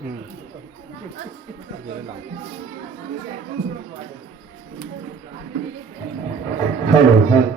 Hello, hello.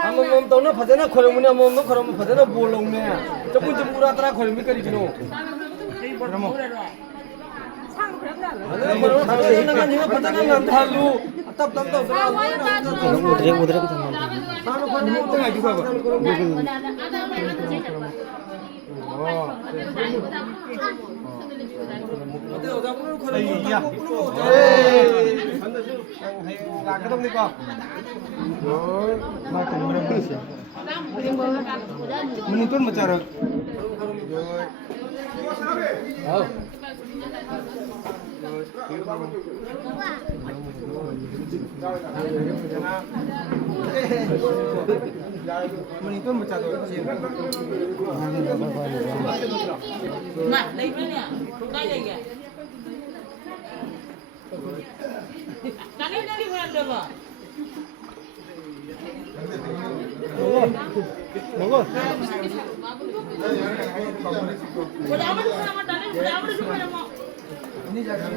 Amom tau na phajana khorom ni amom no khorom phajana bolong ne chapun chapura tara khorom mi kari kino khorom phajana kan ni phajana ngam thalu tap tap tap udre udre kan thalu khorom ni tang aju ka ba Menonton bicara. Menonton bicara. Nah, lấy cái nè, đây này kìa. Cái này đi qua được à? Monggo. Udah aman sama tadi, udah aman semua mau. Ini jangan.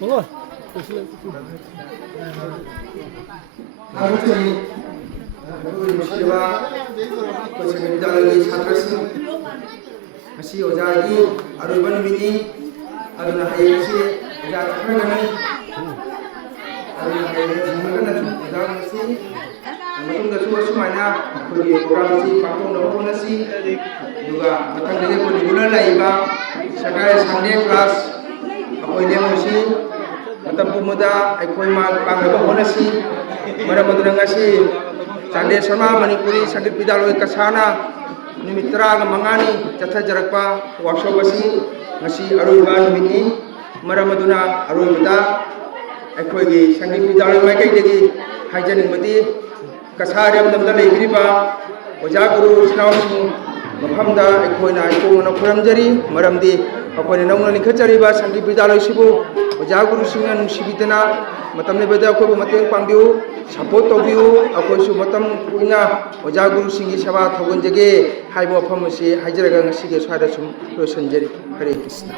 Monggo. Hari ini, musibah bersemenjak lagi satrasi masih ojagi aruban ini aduna hayasi ojagi kami aduna hayasi mana ojagi masih matung dasar semuanya pergi program masih patung nomor nasi juga akan dari bulan laiba sekarang Sunday class aku ini masih atau pemuda aku memang panggil nasi mana matung nasi Sunday sama Manipuri Sanggit Bidaloy Kasana Nimitra Mangani Jatha Jarakpa Workshop ngasi aruba nimini maramaduna arubata aikogi Sanggit Bidaloy Maikai degi haijaning mati kasariam damda leibiriba oja guru sinawsu mafamda aikoina aikongna khuramjari maramdi akoina nongna linkhatjariba Sanggit Bidaloy sibu oja guru singna nungsibidana matamne beda akobu mateng pangbiu support tobiu akoisu matam kuina oja guru singi saba thogonjage haibo phamasi haijaraga ngasige swada sum losanjari hare krishna